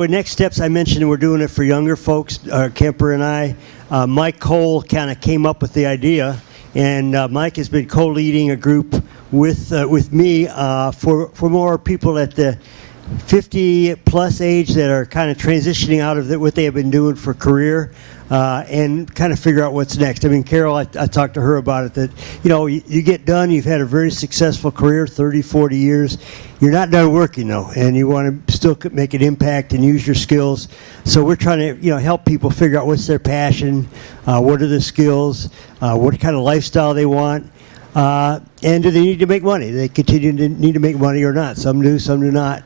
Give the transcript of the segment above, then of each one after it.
With next steps, I mentioned we're doing it for younger folks, Kemper and I. Mike Cole kind of came up with the idea, and Mike has been co-leading a group with me for more people at the 50-plus age that are kind of transitioning out of what they have been doing for career. And kind of figure out what's next. I mean, Carol, I talked to her about it, that, you get done, you've had a very successful career, 30, 40 years. You're not done working, though, and you want to still make an impact and use your skills. So we're trying to, help people figure out what's their passion, what are their skills, what kind of lifestyle they want, and do they need to make money? They continue to need to make money or not. Some do, some do not.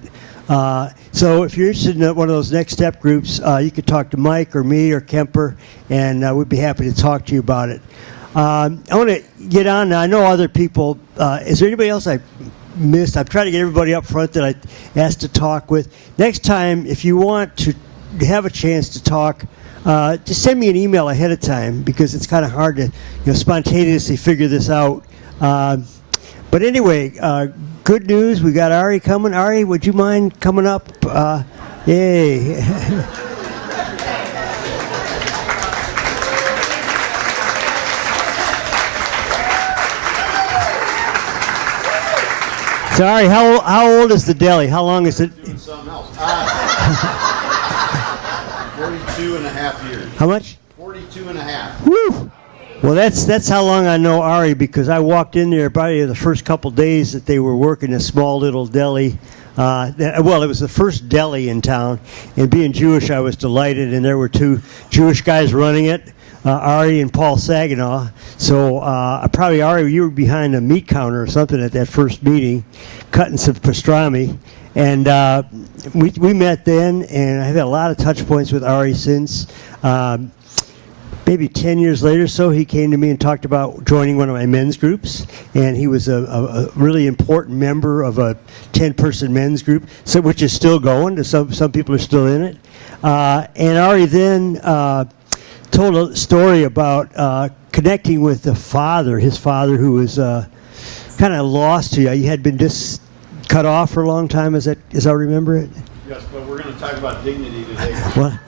So if you're interested in one of those next step groups, you could talk to Mike or me or Kemper, and we'd be happy to talk to you about it. I want to get on. I know other people. Is there anybody else I missed? I'm trying to get everybody up front that I asked to talk with. Next time, if you want to have a chance to talk, just send me an email ahead of time, because it's kind of hard to spontaneously figure this out. But anyway, good news, we got Ari coming. Ari, would you mind coming up? Yay. So Ari, how old is the deli? How long is it? Doing something else. 42 and a half years. How much? 42 and a half. Woo! Well, that's how long I know Ari, because I walked in there probably the first couple days that they were working a small little deli. It was the first deli in town, and being Jewish, I was delighted, and there were two Jewish guys running it, Ari and Paul Saginaw. So probably, Ari, you were behind a meat counter or something at that first meeting, cutting some pastrami. And we met then, and I've had a lot of touch points with Ari since. Maybe 10 years later, so he came to me and talked about joining one of my men's groups, and he was a really important member of a 10-person men's group, which is still going. Some people are still in it. And Ari then told a story about connecting with his father, who was kind of lost to you. He had been just cut off for a long time, as I remember it. Yes, but we're going to talk about dignity today. Well,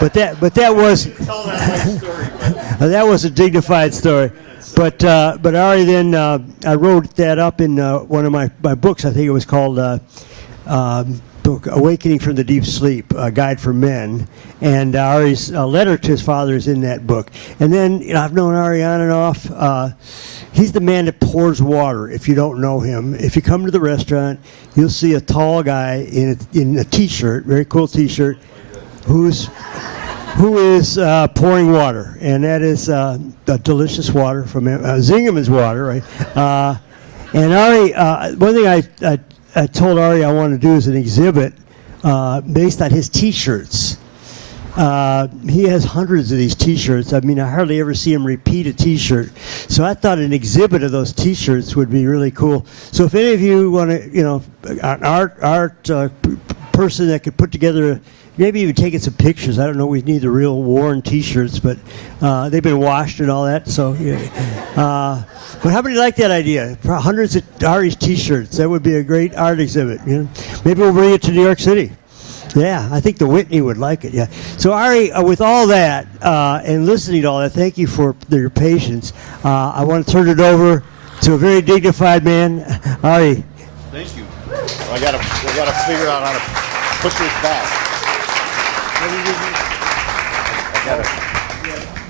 but that was Tell that life story. that was a dignified story. But Ari then I wrote that up in one of my books. I think it was called Awakening from the Deep Sleep, A Guide for Men. And Ari's letter to his father is in that book. And then I've known Ari on and off. He's the man that pours water. If you don't know him, if you come to the restaurant, you'll see a tall guy in a T-shirt, very cool T-shirt, who is pouring water, and that is a delicious water from Zingerman's water, right? And Ari, one thing I told Ari I want to do is an exhibit based on his T-shirts. He has hundreds of these T-shirts. I mean, I hardly ever see him repeat a T-shirt. So I thought an exhibit of those T-shirts would be really cool. So if any of you want to, an art person that could put together, maybe even taking some pictures. I don't know. We need the real worn T-shirts, but they've been washed and all that. So, but how many like that idea? Hundreds of Ari's T-shirts. That would be a great art exhibit. Maybe we'll bring it to New York City. Yeah, I think the Whitney would like it, yeah. So Ari, with all that and listening to all that, thank you for your patience. I want to turn it over to a very dignified man, Ari. Thank you. I gotta figure out how to put this back.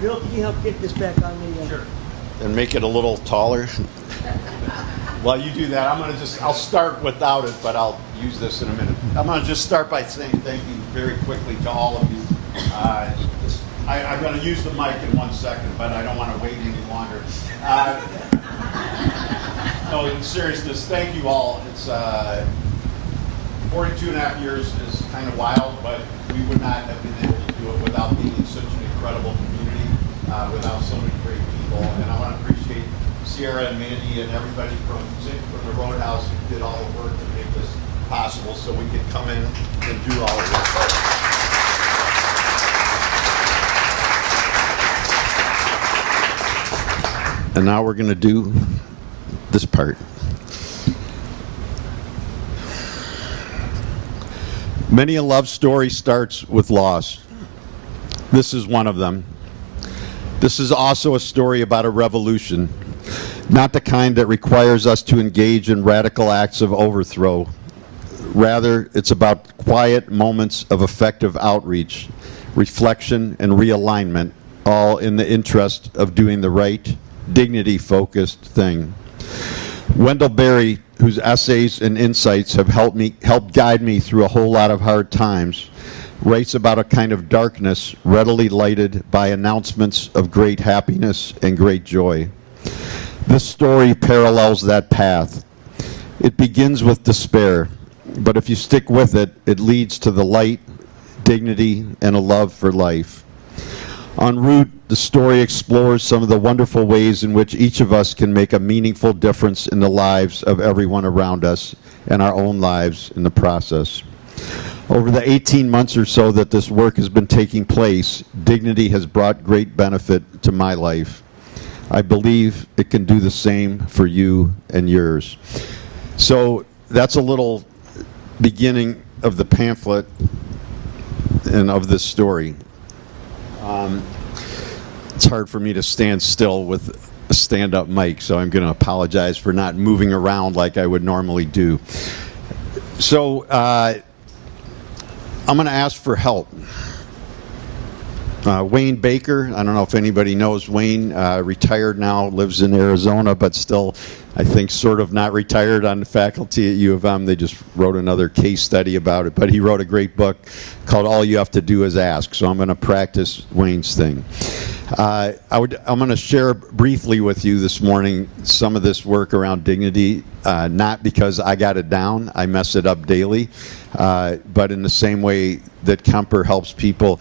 Bill, can you help get this back on me? Sure. And make it a little taller. While you do that, I'll start without it, but I'll use this in a minute. I'm going to just start by saying thank you very quickly to all of you. I'm going to use the mic in 1 second, but I don't want to wait any longer. No, in seriousness, thank you all. It's 42 and a half years is kind of wild, but we would not have been able to do it without being in such an incredible community, without so many great people. And I want to appreciate Sierra and Mandy and everybody from the Roadhouse who did all the work to make this possible so we could come in and do all of this. And now we're going to do this part. Many a love story starts with loss. This is one of them. This is also a story about a revolution, not the kind that requires us to engage in radical acts of overthrow. Rather, it's about quiet moments of effective outreach, reflection, and realignment, all in the interest of doing the right, dignity-focused thing. Wendell Berry, whose essays and insights have helped guide me through a whole lot of hard times, writes about a kind of darkness readily lighted by announcements of great happiness and great joy. This story parallels that path. It begins with despair, but if you stick with it, it leads to the light, dignity, and a love for life. En route, the story explores some of the wonderful ways in which each of us can make a meaningful difference in the lives of everyone around us and our own lives in the process. Over the 18 months or so that this work has been taking place, Dignity has brought great benefit to my life. I believe it can do the same for you and yours. So that's a little beginning of the pamphlet and of this story. It's hard for me to stand still with a stand-up mic, so I'm going to apologize for not moving around like I would normally do. So I'm going to ask for help. Wayne Baker, I don't know if anybody knows Wayne, retired now, lives in Arizona, but still, I think, sort of not retired on the faculty at U of M. They just wrote another case study about it, but he wrote a great book called All You Have to Do Is Ask, so I'm going to practice Wayne's thing. I'm going to share briefly with you this morning some of this work around dignity, not because I got it down, I mess it up daily, but in the same way that Kemper helps people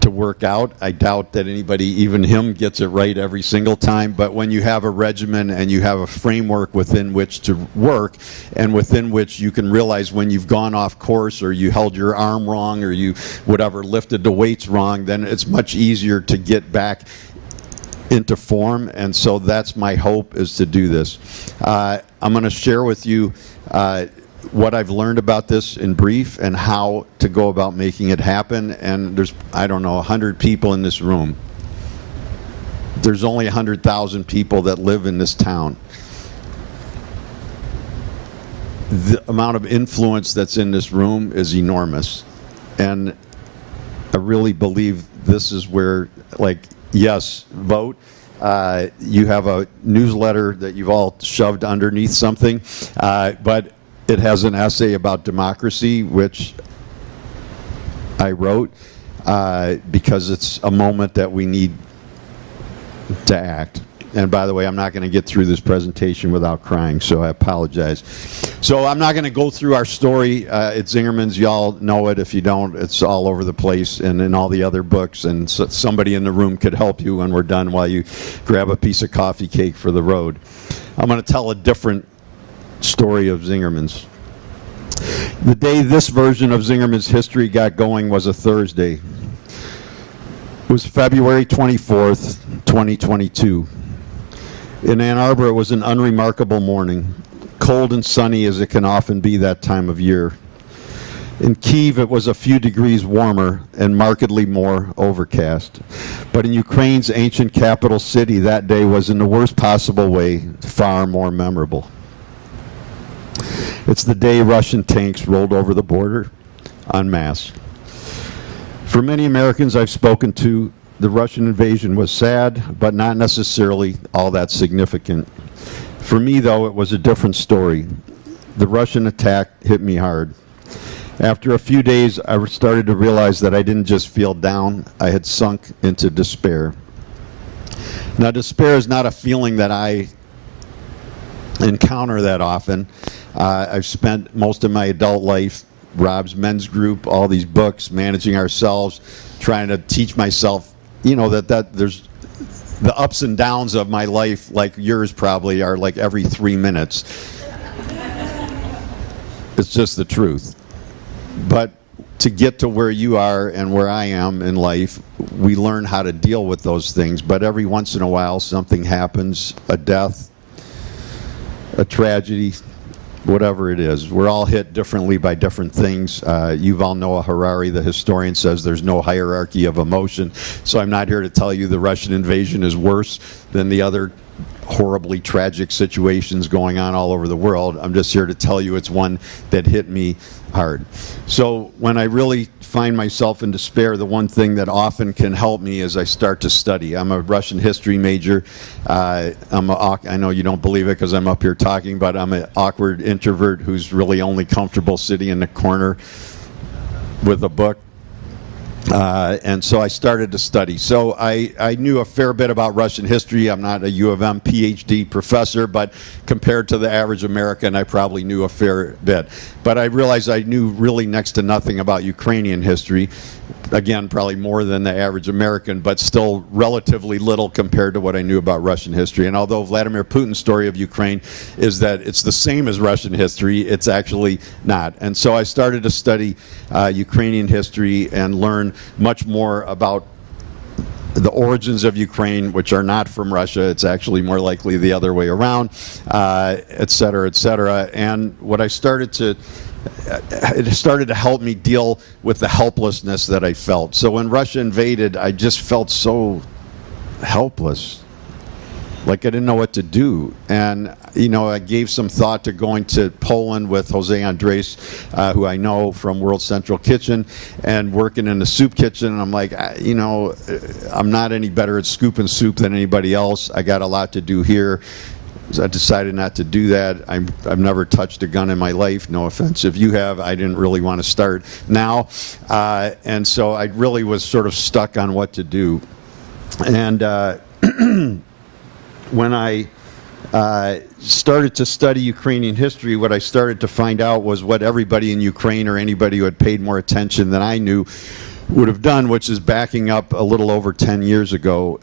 to work out. I doubt that anybody, even him, gets it right every single time, but when you have a regimen and you have a framework within which to work and within which you can realize when you've gone off course or you held your arm wrong or you whatever lifted the weights wrong, then it's much easier to get back into form, and so that's my hope, is to do this. I'm going to share with you what I've learned about this in brief and how to go about making it happen. And there's, I don't know, 100 people in this room. There's only 100,000 people that live in this town. The amount of influence that's in this room is enormous. And I really believe this is where, like, yes, vote. You have a newsletter that you've all shoved underneath something, but it has an essay about democracy, which I wrote because it's a moment that we need to act. And by the way, I'm not going to get through this presentation without crying, so I apologize. So I'm not going to go through our story. It's Zingerman's. Y'all know it. If you don't, it's all over the place and in all the other books. And so somebody in the room could help you when we're done while you grab a piece of coffee cake for the road. I'm going to tell a different story of Zingerman's. The day this version of Zingerman's history got going was a Thursday. It was February 24th, 2022. In Ann Arbor, it was an unremarkable morning, cold and sunny as it can often be that time of year. In Kyiv, it was a few degrees warmer and markedly more overcast. But in Ukraine's ancient capital city, that day was in the worst possible way far more memorable. It's the day Russian tanks rolled over the border en masse. For many Americans I've spoken to, the Russian invasion was sad, but not necessarily all that significant. For me, though, it was a different story. The Russian attack hit me hard. After a few days, I started to realize that I didn't just feel down, I had sunk into despair. Now, despair is not a feeling that I encounter that often. I've spent most of my adult life, Rob's men's group, all these books, managing ourselves, trying to teach myself, you know, that there's the ups and downs of my life, like yours probably, are like every 3 minutes. It's just the truth. But to get to where you are and where I am in life, we learn how to deal with those things. But every once in a while, something happens, a death, a tragedy, whatever it is. We're all hit differently by different things. Yuval Noah Harari, the historian, says there's no hierarchy of emotion. So I'm not here to tell you the Russian invasion is worse than the other horribly tragic situations going on all over the world. I'm just here to tell you it's one that hit me hard. So when I really find myself in despair, the one thing that often can help me is I start to study. I'm a Russian history major. I know you don't believe it because I'm up here talking, but I'm an awkward introvert who's really only comfortable sitting in the corner with a book. And so I started to study. So I knew a fair bit about Russian history. I'm not a U of M PhD professor, but compared to the average American, I probably knew a fair bit. But I realized I knew really next to nothing about Ukrainian history. Again, probably more than the average American, but still relatively little compared to what I knew about Russian history. And although Vladimir Putin's story of Ukraine is that it's the same as Russian history, it's actually not. And so I started to study Ukrainian history and learn much more about the origins of Ukraine, which are not from Russia. It's actually more likely the other way around, et cetera, et cetera. And what I started to it started to help me deal with the helplessness that I felt. So when Russia invaded, I just felt so helpless. Like I didn't know what to do. And, you know, I gave some thought to going to Poland with Jose Andres, who I know from World Central Kitchen, and working in the soup kitchen. And I'm like, you know, I'm not any better at scooping soup than anybody else. I got a lot to do here. So I decided not to do that. I've never touched a gun in my life. No offense if you have. I didn't really want to start now. And so I really was sort of stuck on what to do. And when I started to study Ukrainian history, what I started to find out was what everybody in Ukraine or anybody who had paid more attention than I knew would have done, which is backing up a little over 10 years ago.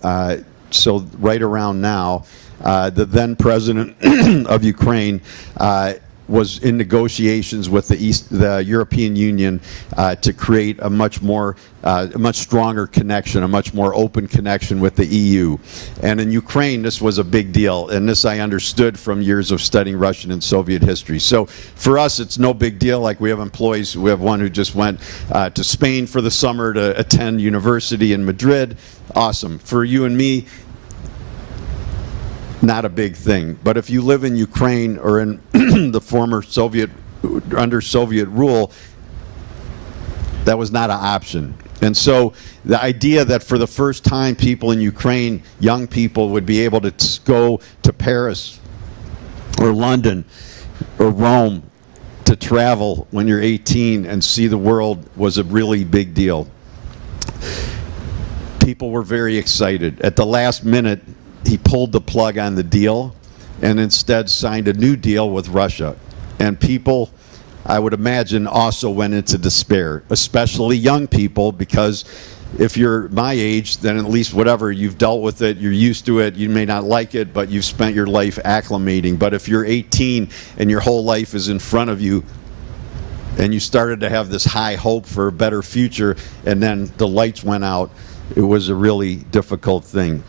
So right around now, the then president of Ukraine was in negotiations with the European Union to create a much stronger connection, a much more open connection with the EU. And in Ukraine, this was a big deal, and this I understood from years of studying Russian and Soviet history. So for us, it's no big deal. Like we have employees, we have one who just went to Spain for the summer to attend university in Madrid. Awesome. For you and me, not a big thing. But if you live in Ukraine or in the former under Soviet rule, that was not an option. And so the idea that for the first time people in Ukraine, young people, would be able to go to Paris or London or Rome to travel when you're 18 and see the world was a really big deal. People were very excited. At the last minute, he pulled the plug on the deal and instead signed a new deal with Russia. And people, I would imagine, also went into despair, especially young people, because if you're my age, then at least whatever, you've dealt with it, you're used to it, you may not like it, but you've spent your life acclimating. But if you're 18 and your whole life is in front of you, and you started to have this high hope for a better future, and then the lights went out, it was a really difficult thing.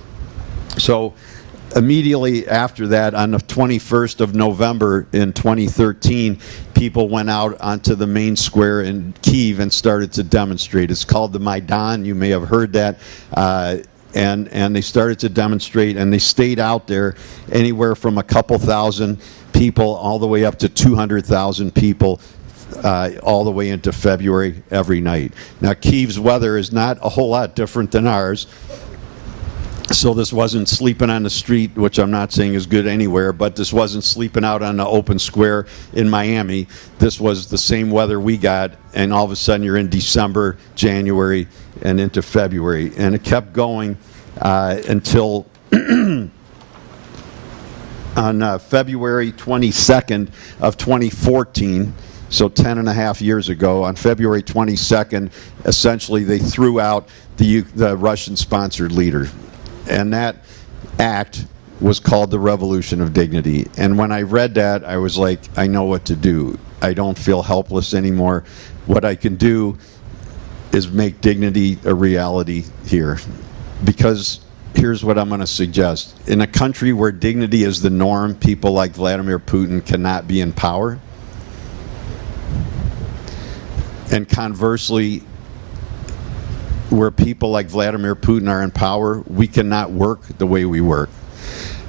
So immediately after that, on the 21st of November in 2013, people went out onto the main square in Kyiv and started to demonstrate. It's called the Maidan. You may have heard that. And they started to demonstrate, and they stayed out there anywhere from a couple thousand people all the way up to 200,000 people all the way into February every night. Now, Kyiv's weather is not a whole lot different than ours. So this wasn't sleeping on the street, which I'm not saying is good anywhere, but this wasn't sleeping out on the open square in Miami. This was the same weather we got, and all of a sudden you're in December, January, and into February. And it kept going until on February 22nd of 2014, so 10 and a half years ago, on February 22nd, essentially they threw out the Russian-sponsored leader. And that act was called the Revolution of Dignity. And when I read that, I was like, I know what to do. I don't feel helpless anymore. What I can do is make dignity a reality here. Because here's what I'm going to suggest. In a country where dignity is the norm, people like Vladimir Putin cannot be in power. And conversely, where people like Vladimir Putin are in power, we cannot work the way we work.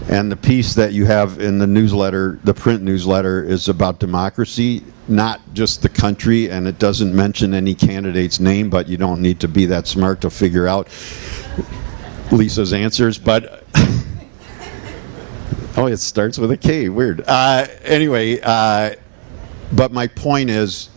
And the piece that you have in the newsletter, the print newsletter, is about democracy, not just the country, and it doesn't mention any candidate's name, but you don't need to be that smart to figure out Lisa's answers. But oh, it starts with a K, weird. Anyway, but my point is,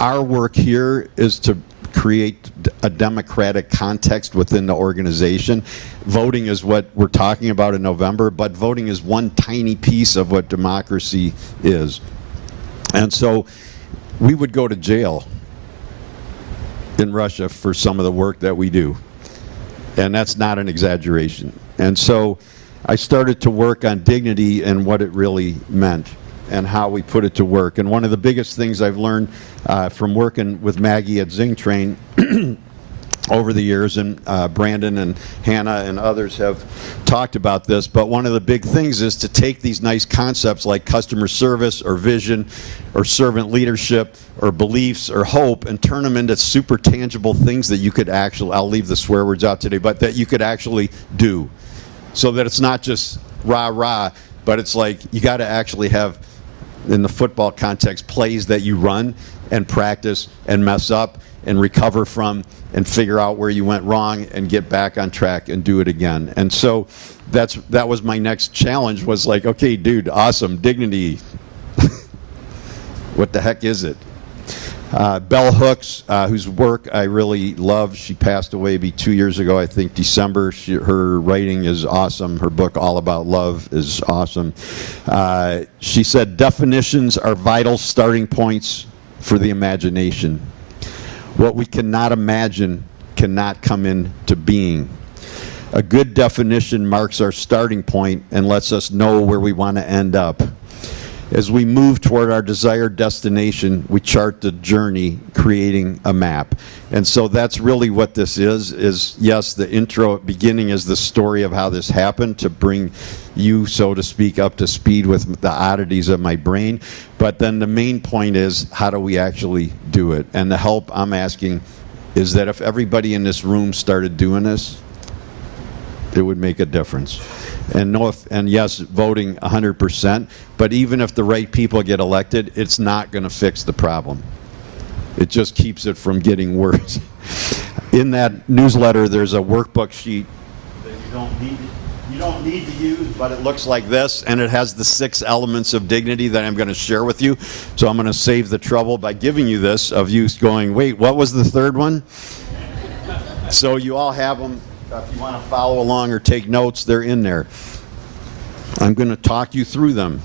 our work here is to create a democratic context within the organization. Voting is what we're talking about in November, but voting is one tiny piece of what democracy is. And so we would go to jail in Russia for some of the work that we do. And that's not an exaggeration. And so I started to work on dignity and what it really meant and how we put it to work. And one of the biggest things I've learned from working with Maggie at Zing Train over the years, and Brandon and Hannah and others have talked about this, but one of the big things is to take these nice concepts like customer service or vision or servant leadership or beliefs or hope and turn them into super tangible things that you could actually, I'll leave the swear words out today, but that you could actually do. So that it's not just rah-rah, but it's like you got to actually have, in the football context, plays that you run and practice and mess up and recover from and figure out where you went wrong and get back on track and do it again. And so that was my next challenge, was like, okay, dude, awesome, dignity. What the heck is it? Bell Hooks, whose work I really love, she passed away 2 years ago, I think December. Her writing is awesome. Her book, All About Love, is awesome. She said, definitions are vital starting points for the imagination. What we cannot imagine cannot come into being. A good definition marks our starting point and lets us know where we want to end up. As we move toward our desired destination, we chart the journey, creating a map. And so that's really what this is yes, the intro beginning is the story of how this happened, to bring you, so to speak, up to speed with the oddities of my brain. But then the main point is, how do we actually do it? And the help I'm asking is that if everybody in this room started doing this, it would make a difference. And yes, voting 100%, but even if the right people get elected, it's not going to fix the problem. It just keeps it from getting worse. In that newsletter, there's a workbook sheet that you don't need to use, but it looks like this, and it has the 6 elements of dignity that I'm going to share with you. So I'm going to save the trouble by giving you this, of you going, wait, what was the third one? So you all have them. If you want to follow along or take notes, they're in there. I'm going to talk you through them.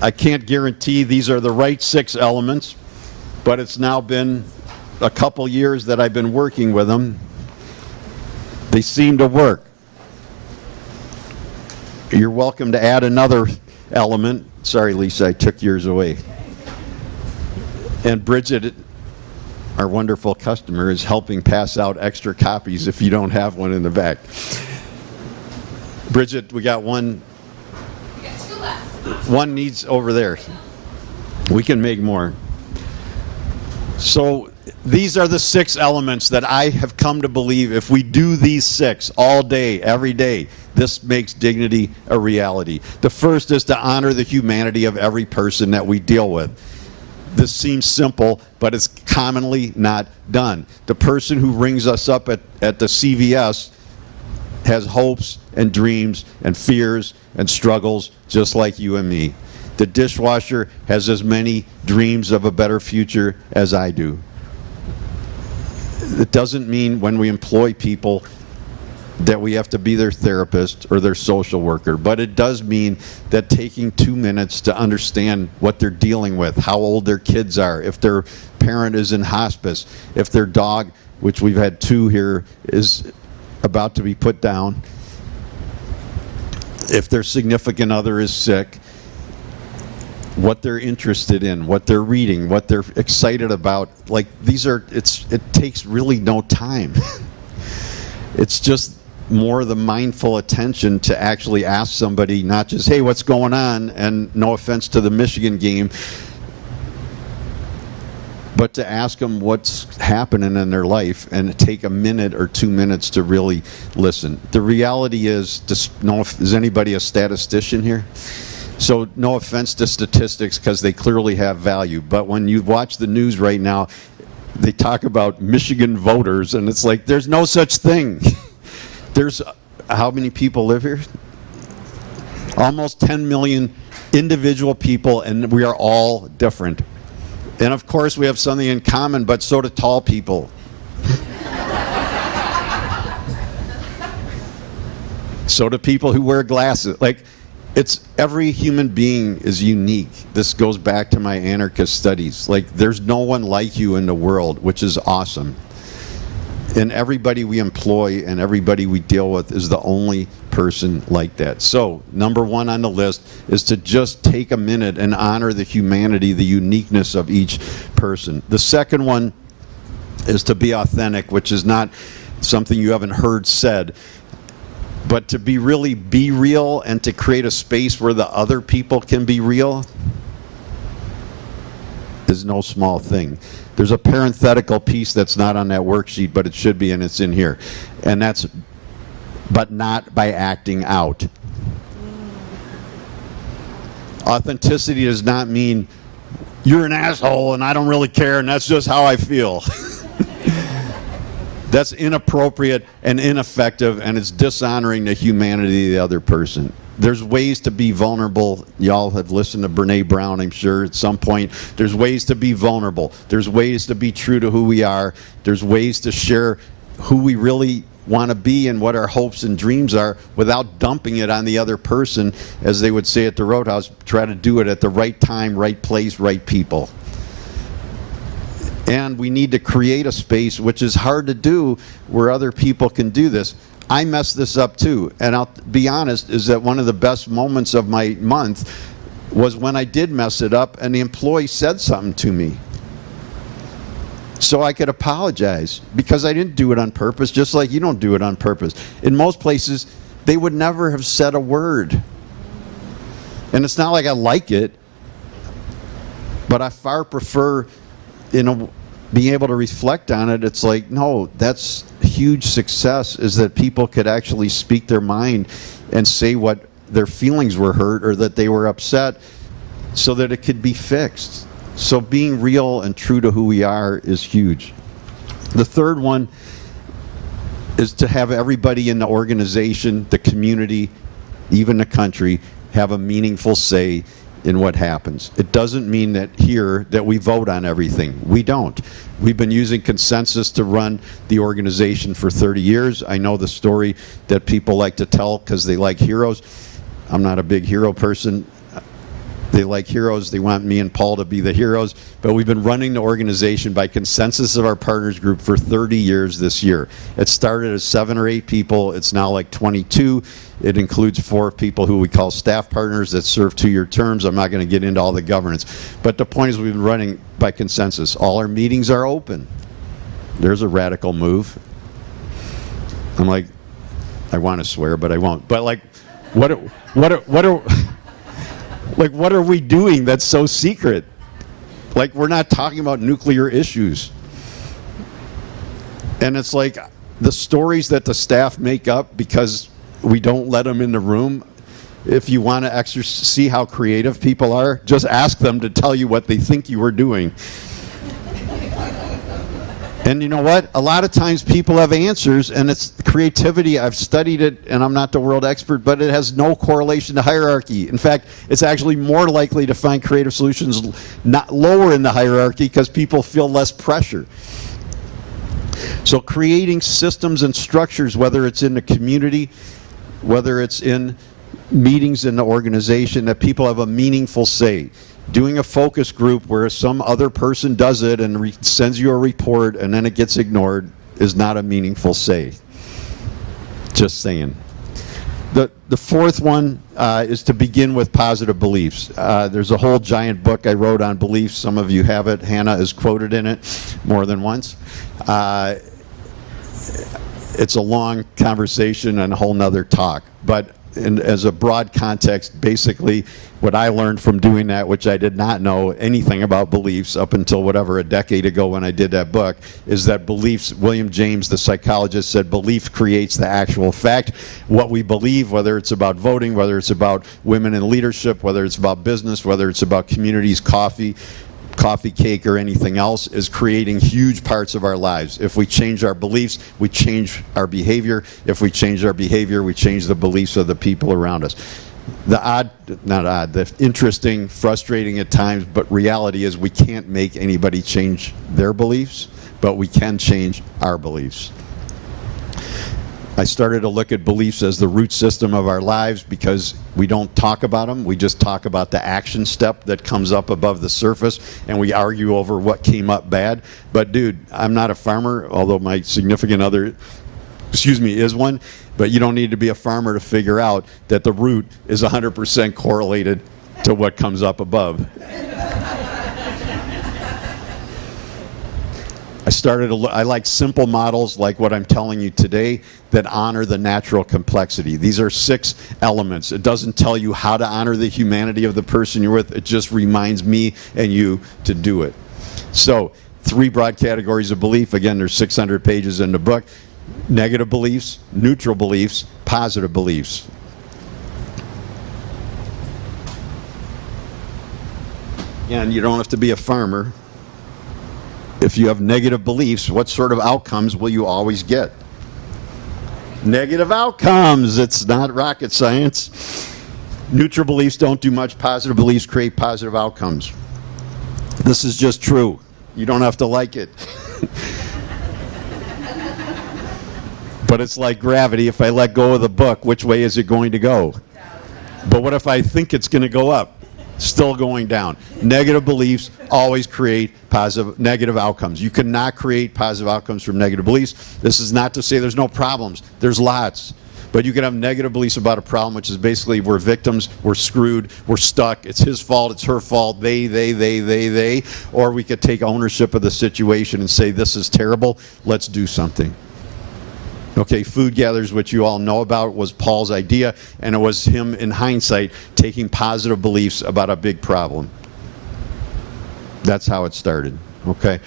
I can't guarantee these are the right 6 elements, but it's now been a couple years that I've been working with them. They seem to work. You're welcome to add another element. Sorry, Lisa, I took yours away. And Bridget, our wonderful customer, is helping pass out extra copies if you don't have one in the back. Bridget, we got one. We got 2 left. One needs over there. We can make more. So these are the 6 elements that I have come to believe if we do these 6 all day, every day, this makes dignity a reality. The first is to honor the humanity of every person that we deal with. This seems simple, but it's commonly not done. The person who rings us up at the CVS has hopes and dreams and fears and struggles just like you and me. The dishwasher has as many dreams of a better future as I do. It doesn't mean when we employ people that we have to be their therapist or their social worker, but it does mean that taking 2 minutes to understand what they're dealing with, how old their kids are, if their parent is in hospice, if their dog, which we've had 2 here, is about to be put down, if their significant other is sick, what they're interested in, what they're reading, what they're excited about. Like, it takes really no time. It's just more the mindful attention to actually ask somebody, not just, hey, what's going on? And no offense to the Michigan game, but to ask them what's happening in their life and take a minute or 2 minutes to really listen. The reality is, is anybody a statistician here? So no offense to statistics, because they clearly have value, but when you watch the news right now, they talk about Michigan voters, and it's like, there's no such thing. There's, how many people live here? Almost 10 million individual people, and we are all different. And of course, we have something in common, but so do tall people. So do people who wear glasses. Like, it's every human being is unique. This goes back to my anarchist studies. Like, there's no one like you in the world, which is awesome. And everybody we employ and everybody we deal with is the only person like that. So, number one on the list is to just take a minute and honor the humanity, the uniqueness of each person. The second one is to be authentic, which is not something you haven't heard said, but to be real and to create a space where the other people can be real is no small thing. There's a parenthetical piece that's not on that worksheet, but it should be, and it's in here. And that's, but not by acting out. Authenticity does not mean you're an asshole and I don't really care and that's just how I feel. That's inappropriate and ineffective, and it's dishonoring the humanity of the other person. There's ways to be vulnerable. Y'all have listened to Brene Brown, I'm sure, at some point. There's ways to be vulnerable. There's ways to be true to who we are. There's ways to share who we really want to be and what our hopes and dreams are without dumping it on the other person, as they would say at the Roadhouse. Try to do it at the right time, right place, right people. And we need to create a space, which is hard to do, where other people can do this. I messed this up too, and I'll be honest, is that one of the best moments of my month was when I did mess it up and the employee said something to me. So I could apologize, because I didn't do it on purpose, just like you don't do it on purpose. In most places, they would never have said a word. And it's not like I like it, but I far prefer, being able to reflect on it. It's like, no, that's huge success, is that people could actually speak their mind and say what their feelings were hurt or that they were upset, so that it could be fixed. So being real and true to who we are is huge. The third one is to have everybody in the organization, the community, even the country, have a meaningful say in what happens. It doesn't mean that here that we vote on everything. We don't. We've been using consensus to run the organization for 30 years. I know the story that people like to tell because they like heroes. I'm not a big hero person. They like heroes. They want me and Paul to be the heroes. But we've been running the organization by consensus of our partners group for 30 years this year. It started as 7 or 8 people. It's now like 22. It includes 4 people who we call staff partners that serve 2-year terms. I'm not going to get into all the governance. But the point is, we've been running by consensus. All our meetings are open. There's a radical move. I'm like, I want to swear, but I won't. But like, what are we doing that's so secret? Like, we're not talking about nuclear issues. And it's like the stories that the staff make up because we don't let them in the room. If you want to see how creative people are, just ask them to tell you what they think you were doing. And you know what? A lot of times people have answers, and it's creativity. I've studied it, and I'm not the world expert, but it has no correlation to hierarchy. In fact, it's actually more likely to find creative solutions not lower in the hierarchy, because people feel less pressure. So creating systems and structures, whether it's in the community, whether it's in meetings in the organization, that people have a meaningful say. Doing a focus group where some other person does it and sends you a report and then it gets ignored is not a meaningful say. Just saying. The fourth one is to begin with positive beliefs. There's a whole giant book I wrote on beliefs. Some of you have it. Hannah is quoted in it more than once. It's a long conversation and a whole nother talk. But and as a broad context, basically what I learned from doing that, which I did not know anything about beliefs up until whatever, a decade ago when I did that book, is that beliefs, William James, the psychologist, said belief creates the actual fact. What we believe, whether it's about voting, whether it's about women in leadership, whether it's about business, whether it's about communities, coffee cake, or anything else, is creating huge parts of our lives. If we change our beliefs, we change our behavior. If we change our behavior, we change the beliefs of the people around us. The interesting, frustrating at times, but reality is we can't make anybody change their beliefs, but we can change our beliefs. I started to look at beliefs as the root system of our lives because we don't talk about them. We just talk about the action step that comes up above the surface, and we argue over what came up bad. But dude, I'm not a farmer, although my significant other, is one. But you don't need to be a farmer to figure out that the root is 100% correlated to what comes up above. I like simple models like what I'm telling you today that honor the natural complexity. These are 6 elements. It doesn't tell you how to honor the humanity of the person you're with. It just reminds me and you to do it. So 3 broad categories of belief. Again, there's 600 pages in the book. Negative beliefs, neutral beliefs, positive beliefs. And you don't have to be a farmer. If you have negative beliefs, what sort of outcomes will you always get? Negative outcomes. It's not rocket science. Neutral beliefs don't do much. Positive beliefs create positive outcomes. This is just true. You don't have to like it. But it's like gravity. If I let go of the book, which way is it going to go? But what if I think it's going to go up? Still going down. Negative beliefs always create negative outcomes. You cannot create positive outcomes from negative beliefs. This is not to say there's no problems. There's lots. But you can have negative beliefs about a problem, which is basically we're victims, we're screwed, we're stuck, it's his fault, it's her fault, they. Or we could take ownership of the situation and say, this is terrible, let's do something. Okay, food gatherers, which you all know about, was Paul's idea, and it was him, in hindsight, taking positive beliefs about a big problem. That's how it started, okay?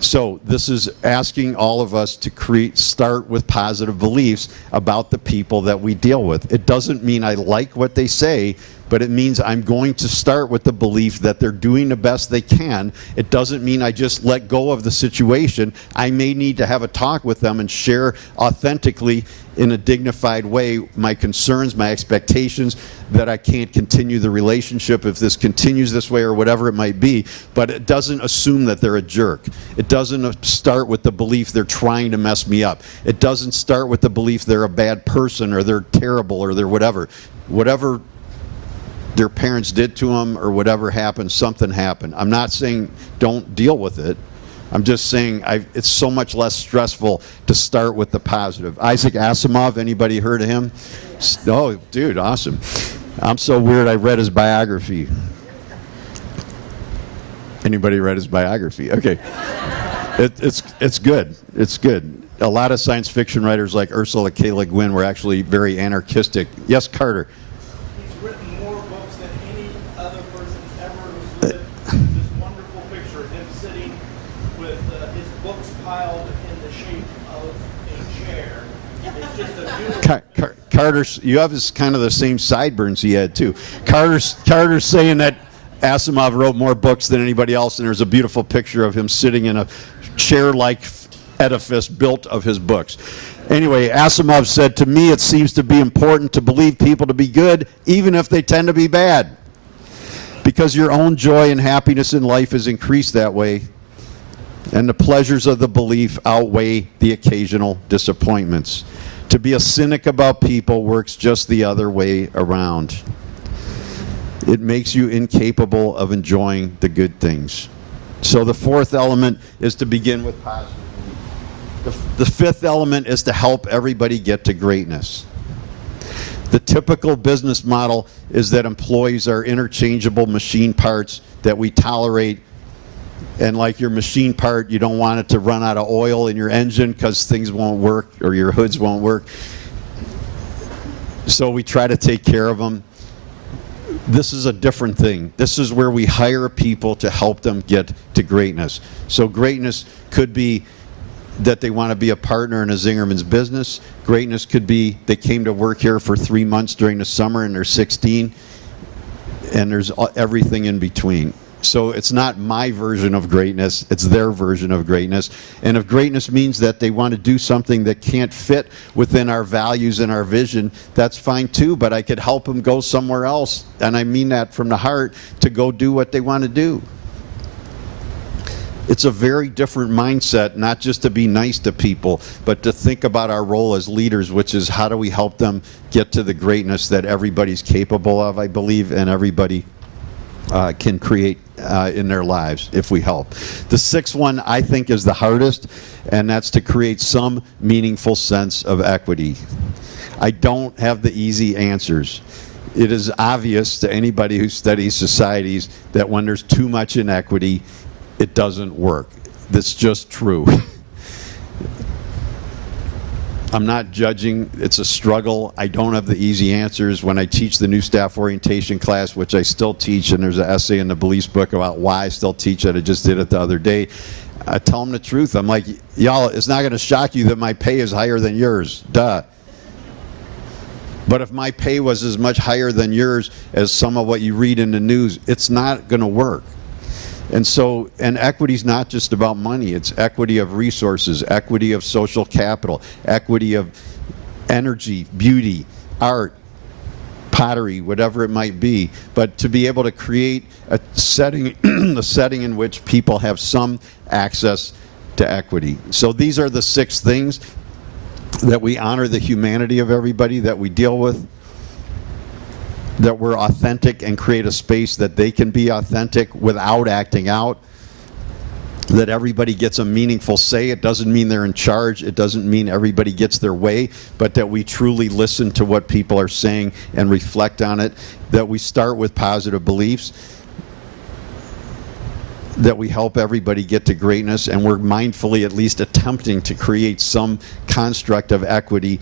So this is asking all of us to start with positive beliefs about the people that we deal with. It doesn't mean I like what they say, but it means I'm going to start with the belief that they're doing the best they can. It doesn't mean I just let go of the situation. I may need to have a talk with them and share authentically in a dignified way my concerns, my expectations, that I can't continue the relationship if this continues this way or whatever it might be. But it doesn't assume that they're a jerk. It doesn't start with the belief they're trying to mess me up. It doesn't start with the belief they're a bad person or they're terrible or they're whatever. Whatever their parents did to them or whatever happened, something happened. I'm not saying don't deal with it. I'm just saying it's so much less stressful to start with the positive. Isaac Asimov, anybody heard of him? Oh, dude, awesome. I'm so weird I read his biography. Anybody read his biography? Okay. It's good. It's good. A lot of science fiction writers like Ursula K. Le Guin were actually very anarchistic. Yes, Carter? He's written more books than any other person ever who's lived. This wonderful picture of him sitting with his books piled in the shape of a chair. It's just a beautiful... Carter's, you have kind of the same sideburns he had too. Carter's saying that Asimov wrote more books than anybody else, and there's a beautiful picture of him sitting in a chair-like edifice built of his books. Anyway, Asimov said, to me it seems to be important to believe people to be good, even if they tend to be bad. Because your own joy and happiness in life is increased that way, and the pleasures of the belief outweigh the occasional disappointments. To be a cynic about people works just the other way around. It makes you incapable of enjoying the good things. So the fourth element is to begin with positive belief. The fifth element is to help everybody get to greatness. The typical business model is that employees are interchangeable machine parts that we tolerate, and like your machine part, you don't want it to run out of oil in your engine because things won't work or your hoods won't work. So we try to take care of them. This is a different thing. This is where we hire people to help them get to greatness. So greatness could be that they want to be a partner in a Zingerman's business. Greatness could be they came to work here for 3 months during the summer and they're 16, and there's everything in between. So it's not my version of greatness, it's their version of greatness. And if greatness means that they want to do something that can't fit within our values and our vision, that's fine too, but I could help them go somewhere else, and I mean that from the heart, to go do what they want to do. It's a very different mindset, not just to be nice to people, but to think about our role as leaders, which is how do we help them get to the greatness that everybody's capable of, I believe, and everybody can create in their lives if we help. The sixth one I think is the hardest, and that's to create some meaningful sense of equity. I don't have the easy answers. It is obvious to anybody who studies societies that when there's too much inequity, it doesn't work. That's just true. I'm not judging. It's a struggle. I don't have the easy answers. When I teach the new staff orientation class, which I still teach, and there's an essay in the beliefs book about why I still teach it. I just did it the other day. I tell them the truth. I'm like, y'all, it's not going to shock you that my pay is higher than yours. Duh. But if my pay was as much higher than yours as some of what you read in the news, it's not going to work. And so, and equity is not just about money. It's equity of resources, equity of social capital, equity of energy, beauty, art, pottery, whatever it might be. But to be able to create a setting, the setting in which people have some access to equity. So these are the 6 things that we honor the humanity of everybody that we deal with, that we're authentic and create a space that they can be authentic without acting out, that everybody gets a meaningful say. It doesn't mean they're in charge. It doesn't mean everybody gets their way, but that we truly listen to what people are saying and reflect on it, that we start with positive beliefs, that we help everybody get to greatness, and we're mindfully at least attempting to create some construct of equity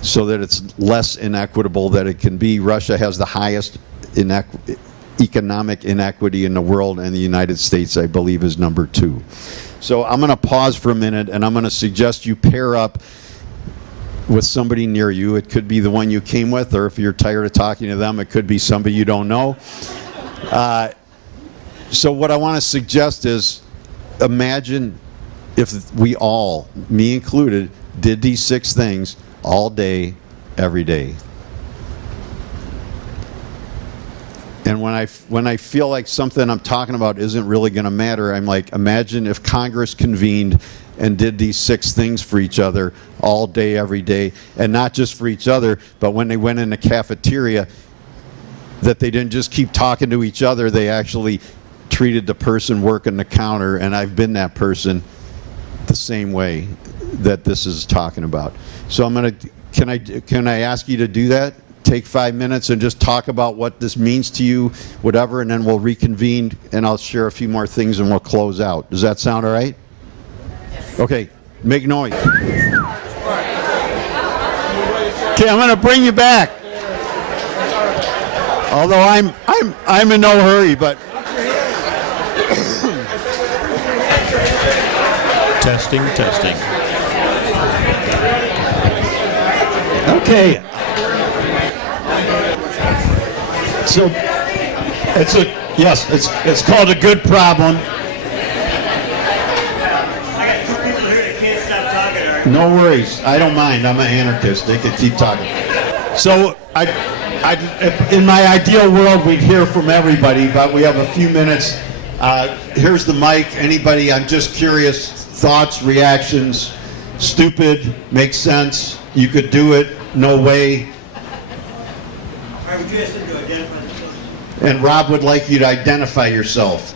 so that it's less inequitable than it can be. Russia has the highest economic inequity in the world, and the United States, I believe, is number 2. So I'm going to pause for a minute, and I'm going to suggest you pair up with somebody near you. It could be the one you came with, or if you're tired of talking to them, it could be somebody you don't know. So what I want to suggest is, imagine if we all, me included, did these 6 things all day, every day. And when I feel like something I'm talking about isn't really going to matter, I'm like, imagine if Congress convened and did these 6 things for each other all day, every day, and not just for each other, but when they went in the cafeteria, that they didn't just keep talking to each other, they actually treated the person working the counter, and I've been that person, the same way that this is talking about. So I'm going to, can I ask you to do that? Take 5 minutes and just talk about what this means to you, whatever, and then we'll reconvene and I'll share a few more things and we'll close out. Does that sound all right? Yes. Okay, make noise. Okay, I'm going to bring you back. Although I'm in no hurry, but Testing, testing. okay. So it's called a good problem. No worries. I don't mind. I'm an anarchist. They can keep talking. So in my ideal world, we'd hear from everybody, but we have a few minutes. Here's the mic. Anybody, I'm just curious, thoughts, reactions, stupid, makes sense, you could do it, no way. And Rob would like you to identify yourself.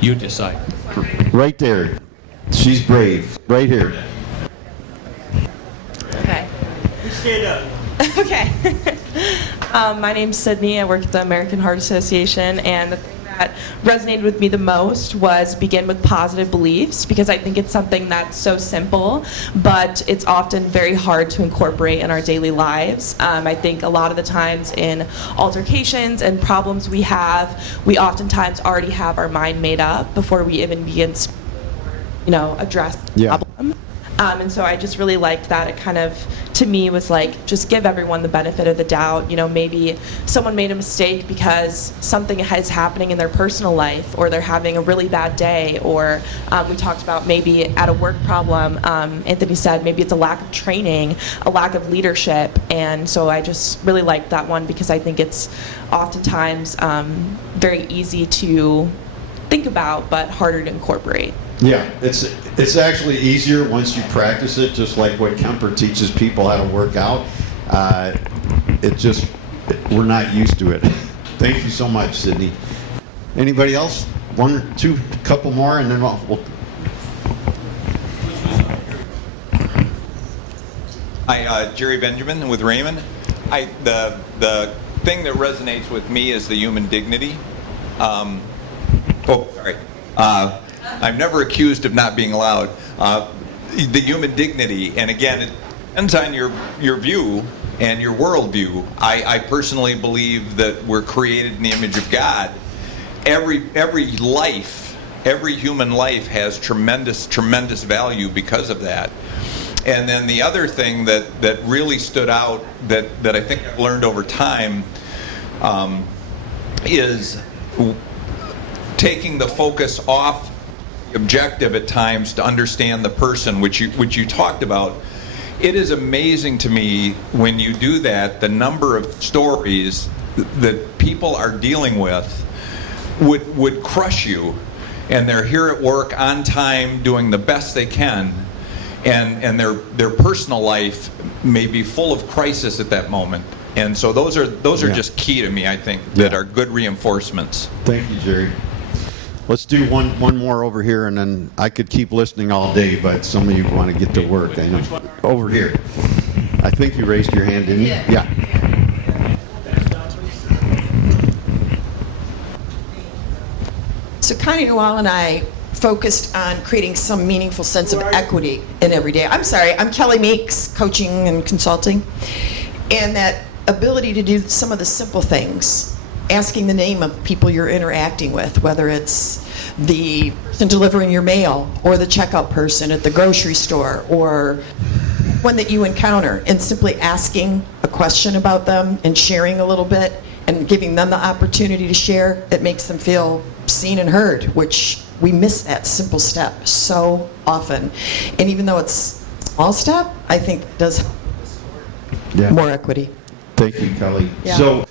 You decide. Right there. She's brave. Right here. Okay. Stand up. Okay. My name's Sydney. I work at the American Heart Association, and the thing that that resonated with me the most was begin with positive beliefs, because I think it's something that's so simple, but it's often very hard to incorporate in our daily lives. I think a lot of the times in altercations and problems we oftentimes already have our mind made up before we even begin to, address the Yeah. problem. And so I just really liked that. It kind of, to me, was like, just give everyone the benefit of the doubt. Maybe someone made a mistake because something is happening in their personal life, or they're having a really bad day, or we talked about maybe at a work problem, Anthony said maybe it's a lack of training, a lack of leadership. And so I just really liked that one, because I think it's oftentimes very easy to think about, but harder to incorporate. Yeah, it's actually easier once you practice it, just like what Kemper teaches people how to work out. We're not used to it. Thank you so much, Sydney. Anybody else? One or two, couple more, and then we'll Hi, Jerry Benjamin with Raymond. The thing that resonates with me is the human dignity. Sorry. I'm never accused of not being loud. The human dignity, and again, it depends on your view and your worldview. I personally believe that we're created in the image of God. Every life, every human life has tremendous value because of that. And then the other thing that really stood out that I think I've learned over time is taking the focus off objective at times to understand the person, which you talked about. It is amazing to me when you do that, the number of stories that people are dealing with would crush you, and they're here at work on time doing the best they can, and their personal life may be full of crisis at that moment. And so those are just key to me, I think, that are good reinforcements. Thank you, Jerry. Let's do one more over here, and then I could keep listening all day, but some of you want to get to work. I know. Over here. I think you raised your hand, didn't you? Yeah. So Connie Noel and I focused on creating some meaningful sense of equity in every day. I'm sorry, I'm Kelly Meeks, coaching and consulting. And that ability to do some of the simple things, asking the name of people you're interacting with, whether it's the person delivering your mail or the checkout person at the grocery store or one that you encounter, and simply asking a question about them and sharing a little bit and giving them the opportunity to share, it makes them feel seen and heard, which we miss that simple step so often. And even though it's a small step, I think it does more equity. Thank you, Kelly. Yeah. So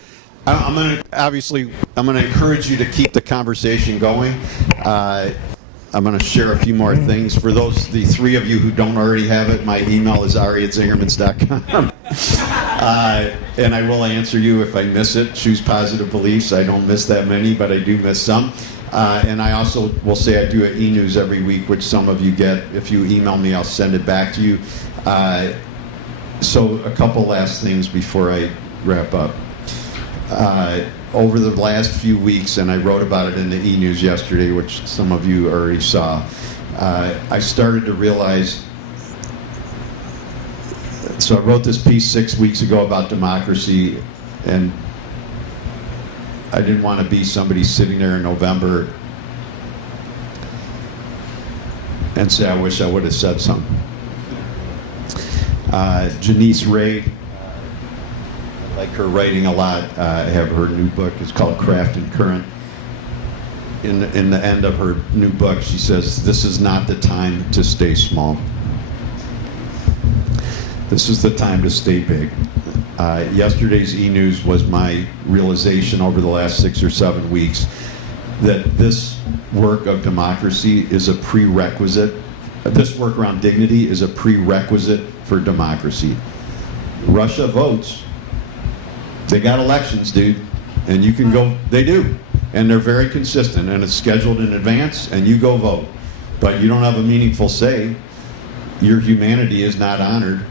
I'm going to encourage you to keep the conversation going. I'm going to share a few more things. For the three of you who don't already have it, my email is ari@zingermans.com. And I will answer you if I miss it. Choose positive beliefs. I don't miss that many, but I do miss some. And I also will say I do an e-news every week, which some of you get. If you email me, I'll send it back to you. So a couple last things before I wrap up. Over the last few weeks, and I wrote about it in the e-news yesterday, which some of you already saw, I started to realize. So I wrote this piece 6 weeks ago about democracy, and I didn't want to be somebody sitting there in November and say, I wish I would have said something. Janice Ray, I like her writing a lot. I have her new book. It's called Craft and Current. In the end of her new book, she says, "This is not the time to stay small. This is the time to stay big." Yesterday's e-news was my realization over the last 6 or 7 weeks that this work of democracy is a prerequisite. This work around dignity is a prerequisite for democracy. Russia votes. They got elections, dude. And you can go, they do. And they're very consistent, and it's scheduled in advance, and you go vote. But you don't have a meaningful say. Your humanity is not honored.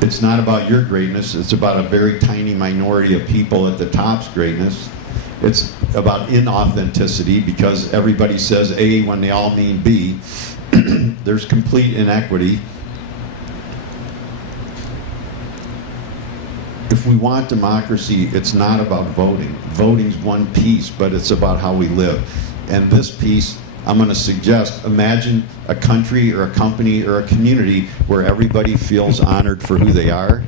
It's not about your greatness. It's about a very tiny minority of people at the top's greatness. It's about inauthenticity because everybody says A when they all mean B. There's complete inequity. If we want democracy, it's not about voting. Voting's one piece, but it's about how we live. And this piece, I'm going to suggest, imagine a country or a company or a community where everybody feels honored for who they are,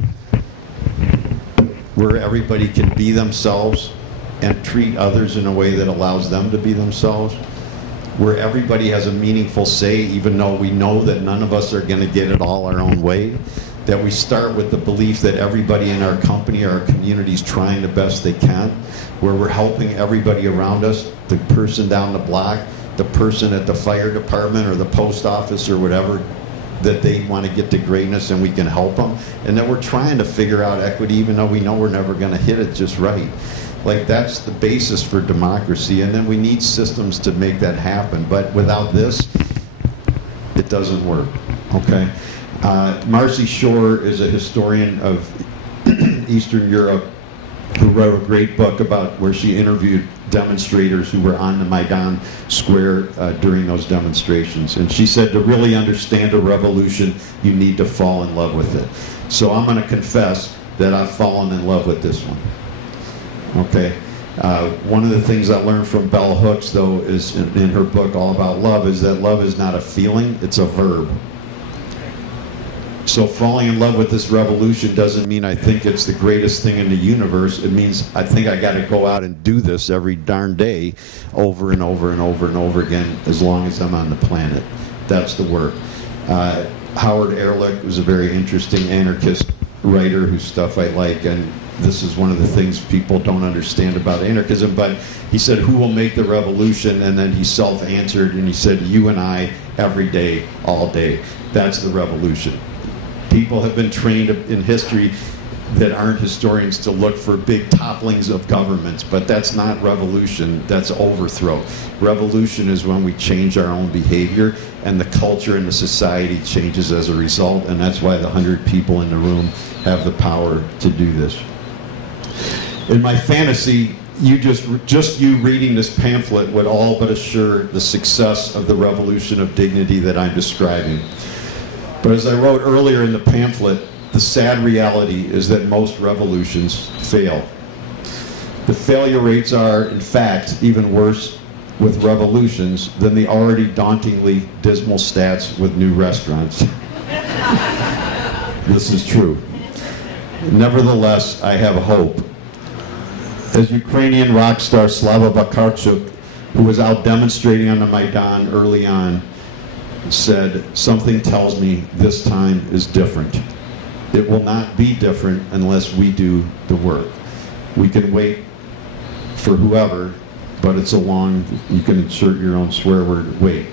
where everybody can be themselves and treat others in a way that allows them to be themselves, where everybody has a meaningful say, even though we know that none of us are going to get it all our own way, that we start with the belief that everybody in our company or our community is trying the best they can, where we're helping everybody around us, the person down the block, the person at the fire department or the post office or whatever, that they want to get to greatness and we can help them, and that we're trying to figure out equity even though we know we're never going to hit it just right. Like, that's the basis for democracy, and then we need systems to make that happen. But without this, it doesn't work, okay? Marcy Shore is a historian of Eastern Europe who wrote a great book about where she interviewed demonstrators who were on the Maidan Square during those demonstrations. And she said to really understand a revolution, you need to fall in love with it. So I'm going to confess that I've fallen in love with this one. Okay. One of the things I learned from Bell Hooks, though, is in her book All About Love, is that love is not a feeling, it's a verb. So falling in love with this revolution doesn't mean I think it's the greatest thing in the universe. It means I think I got to go out and do this every darn day over and over and over and over again as long as I'm on the planet. That's the work. Howard Ehrlich was a very interesting anarchist writer whose stuff I like, and this is one of the things people don't understand about anarchism, but he said, who will make the revolution? And then he self-answered and he said, you and I, every day, all day. That's the revolution. People have been trained in history that aren't historians to look for big topplings of governments, but that's not revolution, that's overthrow. Revolution is when we change our own behavior and the culture and the society changes as a result, and that's why the 100 people in the room have the power to do this. In my fantasy, just you reading this pamphlet would all but assure the success of the revolution of dignity that I'm describing. But as I wrote earlier in the pamphlet, the sad reality is that most revolutions fail. The failure rates are, in fact, even worse with revolutions than the already dauntingly dismal stats with new restaurants. This is true. Nevertheless, I have hope. As Ukrainian rock star Slava Vakarchuk, who was out demonstrating on the Maidan early on, said, something tells me this time is different. It will not be different unless we do the work. We can wait for whoever, but it's a long, you can insert your own swear word, wait.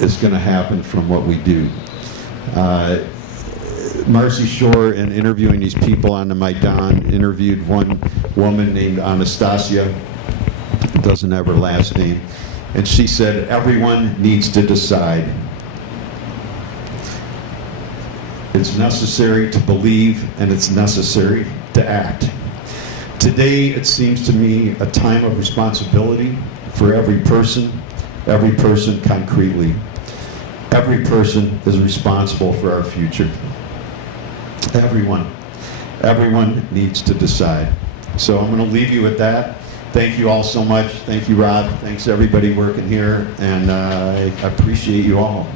It's going to happen from what we do. Marcy Shore, in interviewing these people on the Maidan, interviewed one woman named Anastasia, doesn't have her last name, and she said, everyone needs to decide. It's necessary to believe, and it's necessary to act. Today, it seems to me a time of responsibility for every person concretely. Every person is responsible for our future. Everyone needs to decide. So I'm going to leave you with that. Thank you all so much. Thank you, Rob. Thanks everybody working here, and I appreciate you all.